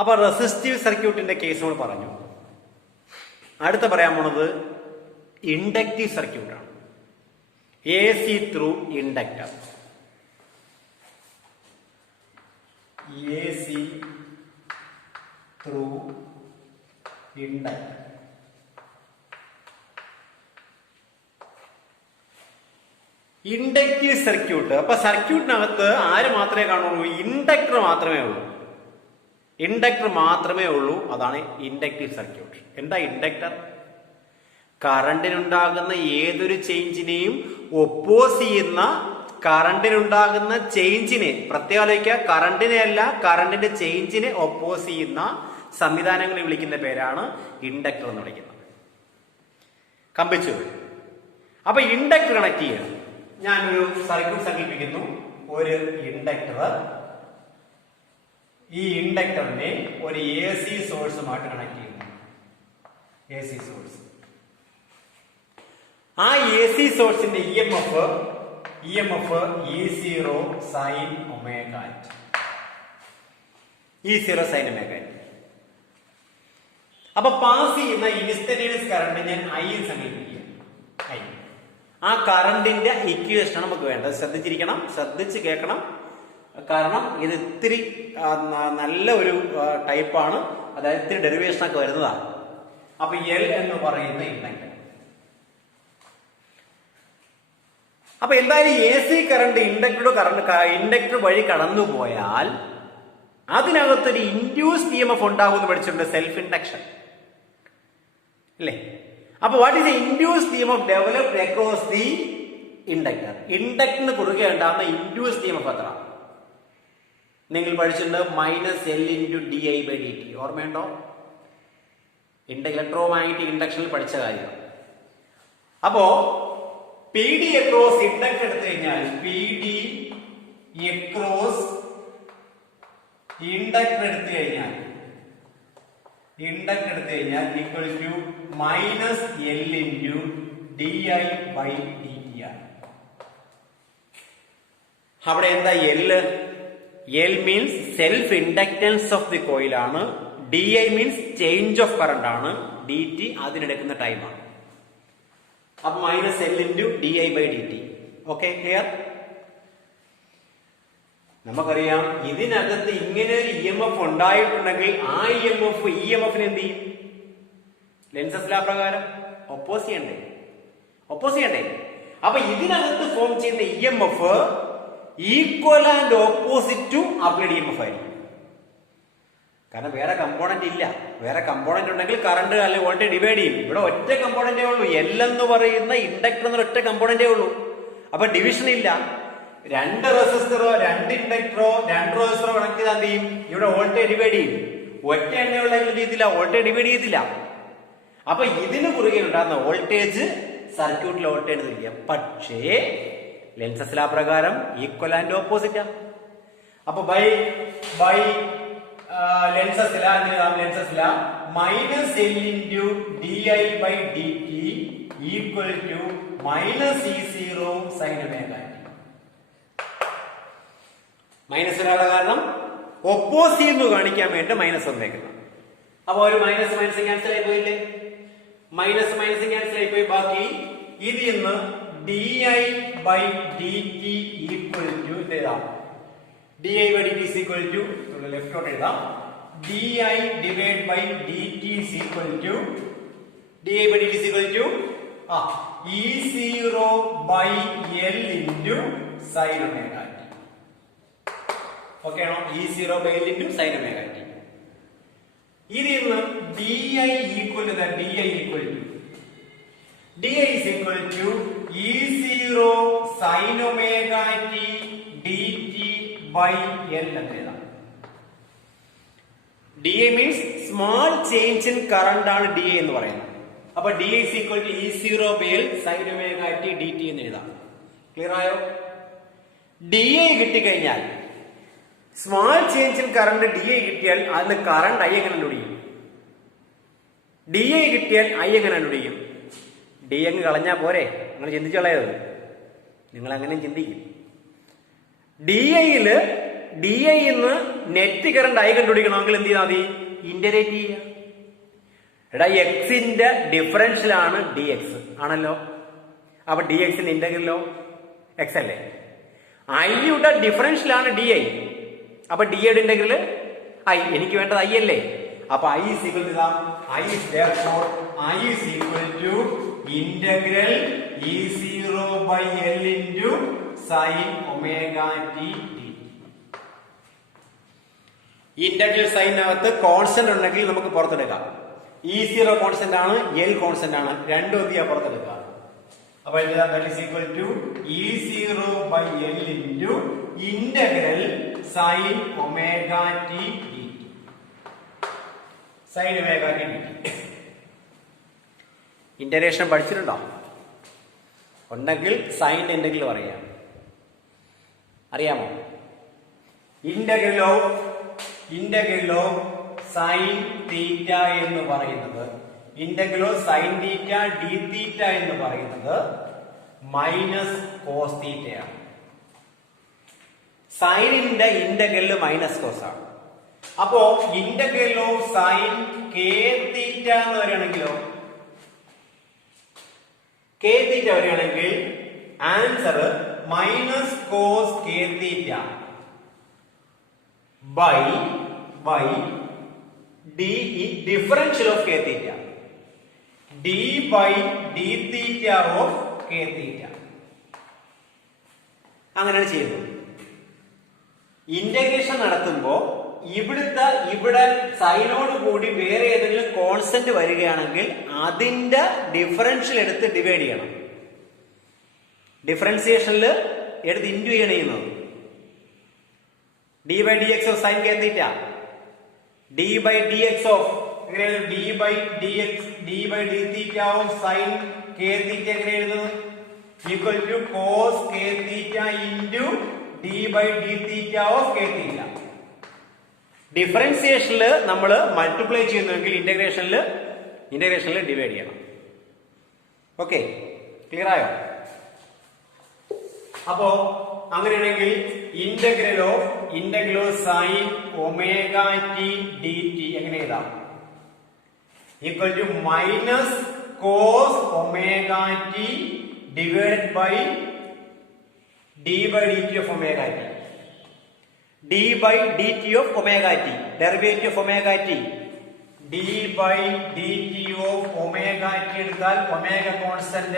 അപ്പൊ റെസിസ്റ്റീവ് സർക്യൂട്ടിന്റെ കേസ് നമ്മൾ പറഞ്ഞു. അടുത്ത പറയാൻ പോണത് ഇൻഡക്റ്റീവ് സർക്യൂട്ടാണ്. A C through inductor. A C through inductor. Inductive circuit. അപ്പൊ സർക്യൂട്ടിനകത്ത് ആര് മാത്രമേ കാണുള്ളൂ? ഇൻഡക്ടർ മാത്രമേ ഉള്ളൂ. ഇൻഡക്ടർ മാത്രമേ ഉള്ളൂ. അതാണ് ഇൻഡക്റ്റീവ് സർക്യൂട്ട്. എന്താ ഇൻഡക്ടർ? കറണ്ടിനുണ്ടാകുന്ന ഏതൊരു ചേഞ്ചിനെയും ഒപ്പോസ് ചെയ്യുന്ന, കറണ്ടിനുണ്ടാകുന്ന ചേഞ്ചിനെ, പ്രത്യേക കറണ്ടിനെ അല്ല, കറണ്ടിന്റെ ചേഞ്ചിനെ ഒപ്പോസ് ചെയ്യുന്ന സംവിധാനങ്ങളെ വിളിക്കുന്ന പേരാണ് ഇൻഡക്ടർ എന്ന് വിളിക്കുന്നത്. കമ്പിച്ചു. അപ്പൊ ഇൻഡക്ടർ കണക്ട് ചെയ്യണം. ഞാനൊരു സർക്യൂട്ട് സങ്കല്പിക്കുന്നു. ഒരു ഇൻഡക്ടർ. ഈ ഇൻഡക്ടറിനെ ഒരു എ സി സോഴ്സുമായിട്ട് കണക്ട് ചെയ്യുന്നു. A C source. ആ എ സി സോഴ്സിന്റെ E M F E0 sine omega T. E0 sine omega T. അപ്പൊ പാസ് ചെയ്യുന്ന ഇൻസ്റ്റന്റേനിയസ് കറണ്ട് ഞാൻ ഐ സങ്കല്പിക്കുക. ഐ. ആ കറണ്ടിന്റെ ഇക്വേഷൻ നമുക്ക് വേണ്ടത്. ശ്രദ്ധിച്ചിരിക്കണം, ശ്രദ്ധിച്ച് കേൾക്കണം. കാരണം ഇത് ഇത്തിരി നല്ല ഒരു ടൈപ്പാണ്. അതായത് ഇത്തിരി ഡെറിവേഷൻ ഒക്കെ വരുന്നതാണ്. അപ്പൊ എൽ എന്ന് പറയുന്ന ഇൻഡക്ടർ. അപ്പൊ എന്തായാലും എ സി കറണ്ട് ഇൻഡക്ടർ വഴി കടന്നുപോയാൽ അതിനകത്തൊരു ഇൻഡ്യൂസ്ഡ് ഇ എം എഫ് ഉണ്ടാകുമെന്ന് പഠിച്ചിട്ടുണ്ട്. സെൽഫ് ഇൻഡക്ഷൻ അല്ലേ? അപ്പൊ what is induced E M F developed across the inductor? ഇൻഡക്ടറിന് കുറുകെ ഉണ്ടാകുന്ന ഇൻഡ്യൂസ്ഡ് ഇ എം എഫ് എത്ര? നിങ്ങൾ പഠിച്ചിട്ടുണ്ട് -L/di/dt. ഓർമ്മയുണ്ടോ? ഇലക്ട്രോമാഗ്നറ്റിക് ഇൻഡക്ഷനിൽ പഠിച്ച കാര്യം. അപ്പോ പി ഡി അക്രോസ് ഇൻഡക്ടർ എടുത്തു കഴിഞ്ഞാൽ PD അക്രോസ് ഇൻഡക്ടർ എടുത്തു കഴിഞ്ഞാൽ ഈക്വൽ ടു -L/di/dt ആണ്. അവിടെ എന്താ L? L means self inductance of the coil ആണ്. DI means change of current ആണ്. DT അതിനെടുക്കുന്ന ടൈമാണ്. അപ്പൊ -L/di/dt. Okay, clear? നമുക്കറിയാം ഇതിനകത്ത് ഇങ്ങനെ ഒരു ഇ എം എഫ് ഉണ്ടായിട്ടുണ്ടെങ്കിൽ ആ ഇ എം എഫിന് എന്ത് ചെയ്യും? ലെൻസസ് ലോ പ്രകാരം ഒപ്പോസ് ചെയ്യണ്ടേ? അപ്പൊ ഇതിനകത്ത് ഫോം ചെയ്യുന്ന E M F equal and opposite to applied E M F ആയിരിക്കും. കാരണം വേറെ കമ്പോണന്റ് ഇല്ല. വേറെ കമ്പോണന്റ് ഉണ്ടെങ്കിൽ കറണ്ട് അല്ലെങ്കിൽ വോൾട്ടേജ് ഡിവൈഡ് ചെയ്യും. ഇവിടെ ഒറ്റ കമ്പോണന്റേ ഉള്ളൂ. എൽ എന്ന് പറയുന്ന ഇൻഡക്ടർ എന്നൊരു ഒറ്റ കമ്പോണന്റേ ഉള്ളൂ. അപ്പൊ ഡിവിഷൻ ഇല്ല. രണ്ട് റെസിസ്റ്ററോ, രണ്ട് ഇൻഡക്ടറോ, രണ്ട് റെസിസ്റ്ററോ കണക്ട് ചെയ്താൽ എന്ത് ചെയ്യും? ഇവിടെ വോൾട്ടേജ് ഡിവൈഡ് ചെയ്യും. ഒറ്റ എണ്ണയുള്ള ചെയ്യത്തില്ല, വോൾട്ടേജ് ഡിവൈഡ് ചെയ്യത്തില്ല. അപ്പൊ ഇതിന് കുറുകെ ഉണ്ടാകുന്ന വോൾട്ടേജ് സർക്യൂട്ടിലെ വോൾട്ടേജ് തുല്യം. പക്ഷേ ലെൻസസ് ലോ പ്രകാരം ഈക്വൽ ആൻഡ് ഓപ്പോസിറ്റ്. അപ്പൊ by Lenz's law -L/di/dt equal to -E0 sine omega t. Minus ഒരാളുടെ കാരണം ഒപ്പോസ് ചെയ്യുന്നു കാണിക്കാൻ വേണ്ടി മൈനസ് വന്നേക്കുന്നു. അപ്പൊ ഒരു മൈനസ് ക്യാൻസൽ ആയി പോയില്ലേ? മൈനസ് ക്യാൻസൽ ആയി പോയി. ബാക്കി ഇതിൽ നിന്ന് di/dt ഈക്വൽ ടു എഴുതാം. di/dt is equal to ലെഫ്റ്റോട്ട് എഴുതാം. di/dt is equal to E0/L into sin omega t. Okay ആണോ? E0/L into sin omega t. ഇതിൽ നിന്ന് di equal to di is equal to E0 sin omega t dt/L എന്ന് എഴുതാം. DI means small change in current ആണ് DI എന്ന് പറയുന്നത്. അപ്പൊ DI is equal to E0/L sin omega t dt എന്ന് എഴുതാം. ക്ലിയർ ആയോ? DI കിട്ടിക്കഴിഞ്ഞാൽ, small change in current DI കിട്ടിയാൽ അതിന് കറണ്ട് I എങ്ങനെ കണ്ടുപിടിക്കും? DI കിട്ടിയാൽ I എങ്ങനെ കണ്ടുപിടിക്കും? DI അങ്ങ് കളഞ്ഞാൽ പോരെ? നിങ്ങൾ ചിന്തിച്ചു കളയത്. നിങ്ങൾ അങ്ങനെ ചിന്തിക്കും. DIയില് ഡി ഐ ഇന്ന് നെറ്റ് കറണ്ട് ആയി കണ്ടുപിടിക്കണമെങ്കിൽ എന്ത് ചെയ്താൽ മതി? ഇന്റഗ്രേറ്റ് ചെയ്യുക. എടാ എക്സിന്റെ ഡിഫറൻഷ്യലാണ് ഡി എക്സ് ആണല്ലോ. അപ്പൊ ഡി എക്സിന്റെ ഇന്റഗ്രലോ എക്സ് അല്ലേ. ഐയുടെ ഡിഫറൻഷ്യലാണ് ഡി ഐ. അപ്പൊ ഡി ഐയുടെ ഇന്റഗ്രൽ ഐ. എനിക്ക് വേണ്ടത് ഐ അല്ലേ. അപ്പൊ I is equal to I is therefore I is equal to integral E0 by L into sin omega t dt. Integral സൈനകത്ത് കോൺസ്റ്റന്റ് ഉണ്ടെങ്കിൽ നമുക്ക് പുറത്തെടുക്കാം. E0 കോൺസ്റ്റന്റ് ആണ്, L കോൺസ്റ്റന്റ് ആണ്, രണ്ടും എന്ത് ചെയ്യാൻ പുറത്തെടുക്കാം. അപ്പൊ that is equal to E0 by L into integral sin omega t dt. sin omega t dt. Integration പഠിച്ചിട്ടുണ്ടോ? ഉണ്ടെങ്കിൽ സൈൻ ഇന്റഗ്രൽ പറയാം. അറിയാമോ? ഇന്റഗ്രൽ ഓഫ് സൈൻ തീറ്റ എന്ന് പറയുന്നത്, integral of sine theta D theta എന്ന് പറയുന്നത് മൈനസ് കോസ് തീറ്റയാണ്. സൈനിന്റെ integral minus cos ആണ്. അപ്പോ integral of sine k theta എന്ന് പറയുകയാണെങ്കിലോ, കെ തീറ്റ വരികയാണെങ്കിൽ answer minus cos k theta by d differential of k theta d by d theta of k theta. അങ്ങനെയാണ് ചെയ്യുന്നത്. ഇന്റഗ്രേഷൻ നടത്തുമ്പോ ഇവിടെ സൈനോട് കൂടി വേറെ ഏതെങ്കിലും കോൺസ്റ്റന്റ് വരികയാണെങ്കിൽ അതിന്റെ ഡിഫറൻഷ്യൽ എടുത്ത് ഡിവൈഡ് ചെയ്യണം. ഡിഫറൻസിയേഷനിൽ എടുത്ത് ഇൻറ്റു ചെയ്യണം ചെയ്യുന്നത്. D by d x of sine k theta, d by d x of എങ്ങനെയാണ് d by d theta of sine k theta എങ്ങനെ എഴുതുന്നത്? Equal to cos k theta into d by d theta of k theta. ഡിഫറൻസിയേഷനിൽ നമ്മൾ multiply ചെയ്യുന്നെങ്കിൽ ഇന്റഗ്രേഷനിൽ divide ചെയ്യണം. Okay, clear ആയോ? അപ്പോ അങ്ങനെയാണെങ്കിൽ integral of sine omega t d t എങ്ങനെ എഴുതാം? Equal to minus cos omega t divide by D T of omega T. d by dt of omega t, derivative of omega t, d by dt of omega t എടുത്താൽ omega constant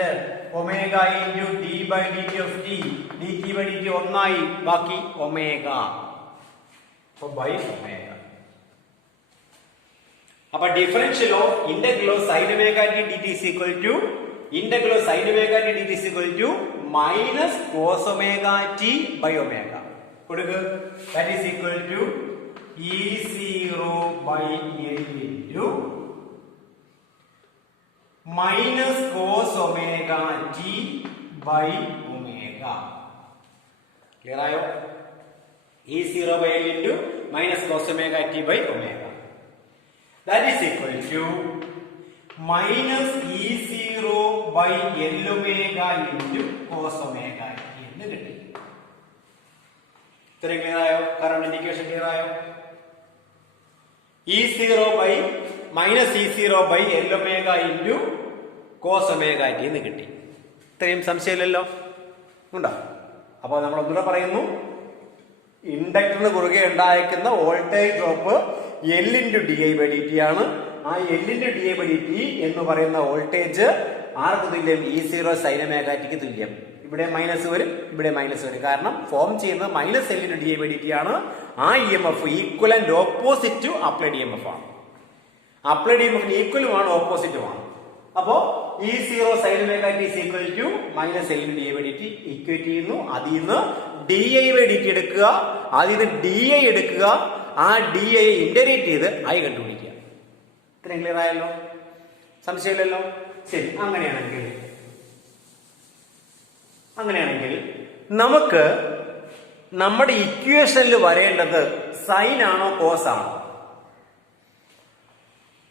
omega into d by dt of t, dt by dt ഒന്നായി ബാക്കി omega. So by omega. അപ്പോൾ differential of integral of sin omega t dt is equal to integral of sin omega t dt is equal to minus cos omega t by omega. That is equal to E0 by L into minus cos omega t by omega. Clear ayo? E0 by L into minus cos omega t by omega. That is equal to minus E0 by L omega into cos omega t എന്ന് കിട്ടി. ഇത്രയും clear ആയോ? Current indication clear ആയോ? E0 by minus E0 by L omega into cos omega t എന്ന് കിട്ടി. ഇത്രയും സംശയമില്ലല്ലോ, ഉണ്ടോ? അപ്പോൾ നമ്മൾ ഒന്നുകൂടെ പറയുന്നു, ഇൻഡക്ടറിന് കുറുകെ ഉണ്ടായിരിക്കുന്ന voltage drop L into di by dt ആണ്. ആ L into di by dt എന്ന് പറയുന്ന വോൾട്ടേജ് ആർക്ക് തുല്യം? E0 sin omega t ക്ക് തുല്യം. ഇവിടെ മൈനസ് വരും, ഇവിടെ മൈനസ് വരും. കാരണം ഫോം ചെയ്യുന്നത് minus L into di by dt ആണ്. ആ E M F equal and opposite to applied E M F ആണ്. അപ്ലൈഡ് ഇ എം എഫിന് ഈക്വലുമാണ് ഓപ്പോസിറ്റുമാണ്. അപ്പോ E0 sin omega t is equal to minus L into di by dt equate ചെയ്യുന്നു. അതിൽ നിന്ന് di by dt എടുക്കുക, അതിൽ നിന്ന് di എടുക്കുക, ആ di ഇന്റഗ്രേറ്റ് ചെയ്ത് I കണ്ടുപിടിക്കുക. ഇത്രയും ക്ലിയർ ആയല്ലോ? സംശയമില്ലല്ലോ? ശരി, അങ്ങനെയാണെങ്കിൽ നമുക്ക് നമ്മുടെ ഇക്വേഷനിൽ വരേണ്ടത് സൈൻ ആണോ കോസ് ആണോ?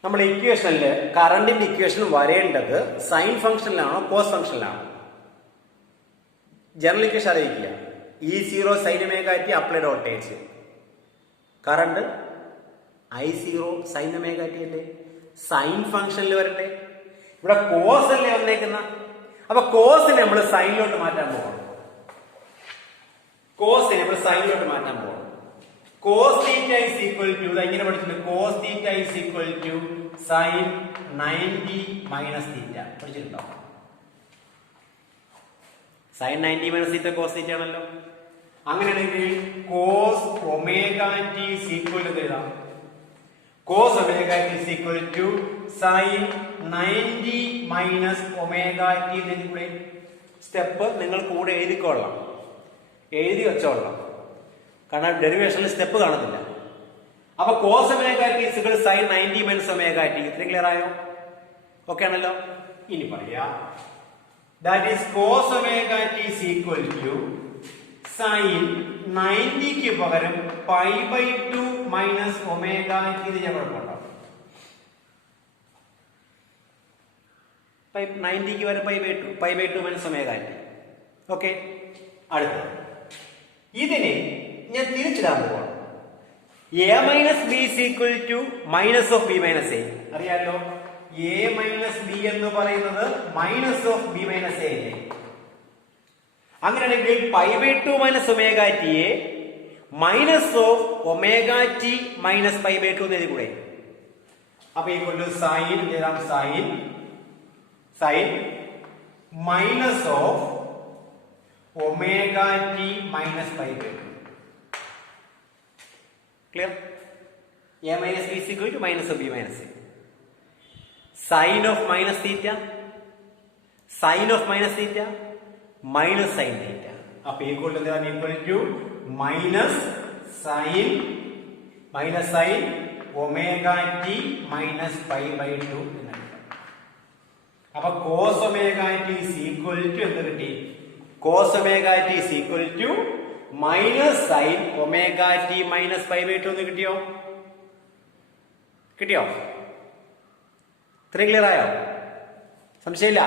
നമ്മുടെ ഇക്വേഷനിൽ കറണ്ടിന്റെ ഇക്വേഷൻ വരേണ്ടത് സൈൻ ഫംഗ്ഷനിലാണോ കോസ് ഫംഗ്ഷനിലാണോ? ജനറൽ ഇക്വേഷൻ അറിയിക്കുക. E0 sin omega t applied voltage current I0 sign omega T അല്ലേ, സൈൻ ഫംഗ്ഷനിൽ വരട്ടെ. ഇവിടെ കോസ് അല്ലേ വന്നേക്കുന്ന, അപ്പൊ കോസിനെ നമ്മൾ സൈനിലോട്ട് മാറ്റാൻ പോകണം. കോസിനെ നമ്മൾ സൈനിലോട്ട് മാറ്റാൻ പോകണം. Cos theta is equal to, ഇങ്ങനെ പഠിച്ചിട്ടുണ്ട്, cos theta is equal to sine 90 minus theta പഠിച്ചിട്ടുണ്ടോ? Sine 90 minus theta cos theta ആണല്ലോ. അങ്ങനെയാണെങ്കിൽ cos omega t is equal to എഴുതാം. Cos omega t is equal to sine 90 minus omega t എന്നതിൽ കൂടെ step നിങ്ങൾ കൂടെ എഴുതിക്കൊള്ളാം, എഴുതി വെച്ചോളാം. കാരണം ഡെറിവേഷനിൽ സ്റ്റെപ്പ് കാണത്തില്ല. അപ്പൊ cos omega t is equal to sine 90 minus omega t. ഇത്രയും ക്ലിയർ ആയോ? ഓക്കെ ആണല്ലോ. ഇനി പറയാം, that is cos omega t is equal to sine 90ക്ക് പകരം π/2 മൈനസ് ഒമേഗ ടി. ഇത് ഞാൻ കുഴപ്പമുണ്ടോ? 90ക്ക് പകരം π/2 മൈനസ് ഒമേഗ ടി. ഓക്കെ. അടുത്തത് ഇതിനെ ഞാൻ തിരിച്ചിടാൻ പോവാണ്. A minus B is equal to minus of B minus A. അറിയാലോ, എ മൈനസ് ബി എന്ന് പറയുന്നത് minus of B minus A അല്ലേ. അങ്ങനെയാണെങ്കിൽ π/2 മൈനസ് ഒമേഗ ടിയെ minus of omega t minus π/2 എന്ന് എഴുതി കൂടെ. അപ്പൊ ഈക്വൽ ടു സൈൻ എഴുതാം, sine minus of omega t minus π/2. Clear? A minus B equal to minus of B minus A. Sine of minus theta, sine of minus theta minus sine theta. അപ്പൊ equal to എന്താണ്? Equal to minus sine omega t minus π/2 എന്നാണ്. അപ്പൊ cos omega t is equal to എന്ത് കിട്ടി? Cos omega t is equal to minus sine omega t minus π/2 എന്ന് കിട്ടിയോ? ഇത്രയും clear ആയോ? സംശയമില്ല?